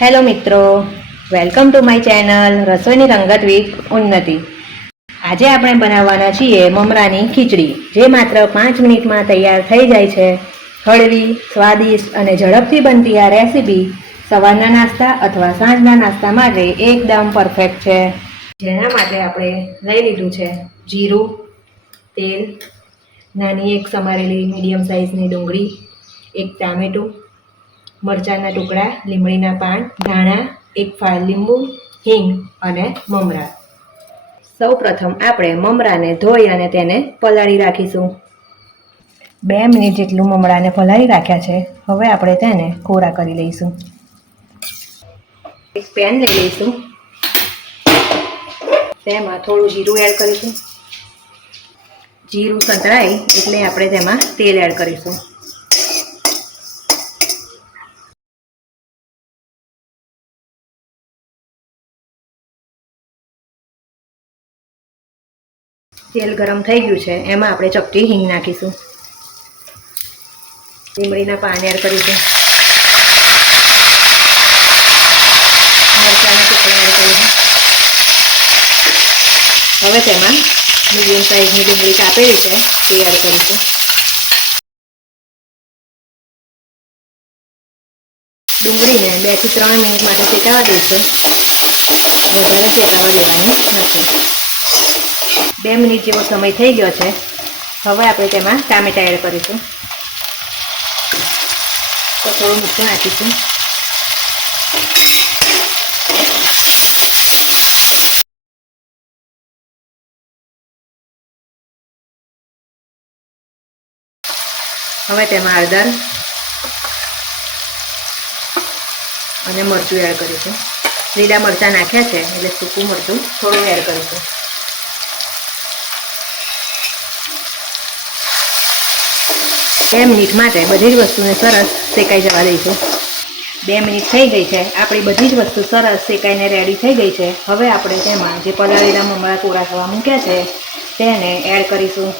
Hello મિત્રો, welcome to my channel રસોઈની રંગત with ઉન્નતિ। આજે આપણે બનાવવાના છીએ મમરાની ખીચડી, જે માત્ર 5 મિનિટમાં તૈયાર થઈ જાય છે। હળવી, સ્વાદિષ્ટ અને ઝડપથી બનતી આ રેસીપી સવારના નાસ્તા અથવા સાંજના નાસ્તા માટે એકદમ પરફેક્ટ છે। જેના માટે આપણે લઈ લીધું છે જીરું, તેલ, નાની એક સમારેલી મીડિયમ સાઇઝની ડુંગળી, એક ટામેટું, મરચાના ટુકડા, લીમડીના પાન, ધાણા, એક ફાળ લીંબુ, હિંગ અને મમરા। સૌપ્રથમ આપણે મમરાને ધોઈ અને તેને પલાળી રાખીશું। 2 મિનિટ જેટલું મમરાને પલાળી રાખ્યા છે। હવે આપણે તેને કોરા કરી લઈશું। એક પેન લઈ લઈશું, તેમાં થોડું જીરું એડ કરીશું। જીરું સંતળાય એટલે આપણે તેમાં તેલ એડ કરીશું। તેલ ગરમ થઈ ગયું છે, એમાં આપણે ચપટી હિંગ નાખીશું। લીમડીના પાન એડ કરીશું। મરચાના ટુકડા એડ કરીશું। હવે તેમાં મીડિયમ સાઇઝની ડુંગળી કાપેલી છે તે એડ કરીશું। ડુંગળીને 2 થી 3 મિનિટ માટે શેકાવા દઈશું। વધારે શેકાવા દેવાની નથી। 2 મિનિટ જેવો સમય થઈ ગયો છે। હવે આપણે તેમાં ટામેટા એડ કરીશું। તો થોડું મીઠું નાખીશું। હવે તેમાં હળદર અને મરચું એડ કરીશું। લીલા મરચાં નાખ્યા છે એટલે સૂકું મરચું થોડું એડ કરીશું। બે મિનિટ માટે બધી જ વસ્તુને સરસ શેકાઈ જવા દઈશું। 2 મિનિટ થઈ ગઈ છે, આપણી બધી જ વસ્તુ સરસ શેકાઈને રેડી થઈ ગઈ છે। હવે આપણે તેમાં જે પલાળેલા મમરા કોરા થવા મૂક્યા છે તેને એડ કરીશું।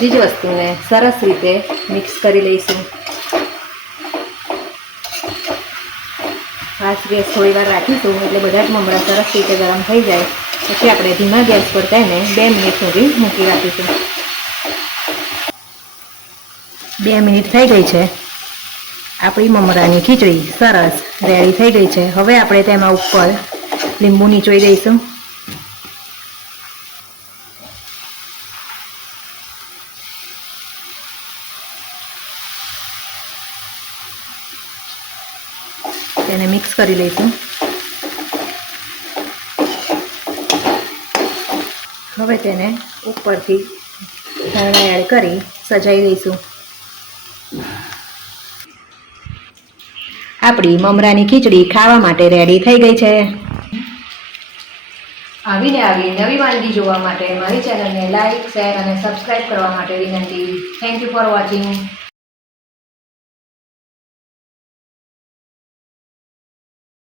બધી જ વસ્તુને સરસ રીતે મિક્સ કરી લઈશું। ફાસ્ટ ગેસ થોડી વાર રાખીશું એટલે બધા જ મમરા સરસ રીતે ગરમ થઈ જાય। પછી આપણે ધીમા ગેસ પર તેને 2 મિનિટ સુધી મૂકી રાખીશું। 2 મિનિટ થઈ ગઈ છે, આપણી મમરાની ખીચડી સરસ રેડી થઈ ગઈ છે। હવે આપણે તેમાં ઉપર લીંબુ નીચોઈ દઈશું। તેને મિક્સ કરી લઈશું। હવે તેને ઉપરથી ધાણા એડ કરી સજાઈ દઈશું। આપણી મમરાની ખીચડી ખાવા માટે રેડી થઈ ગઈ છે। આવી નવી વાનગી જોવા માટે મારી ચેનલને લાઈક, શેર અને સબસ્ક્રાઈબ કરવા માટે વિનંતી। Thank you for watching.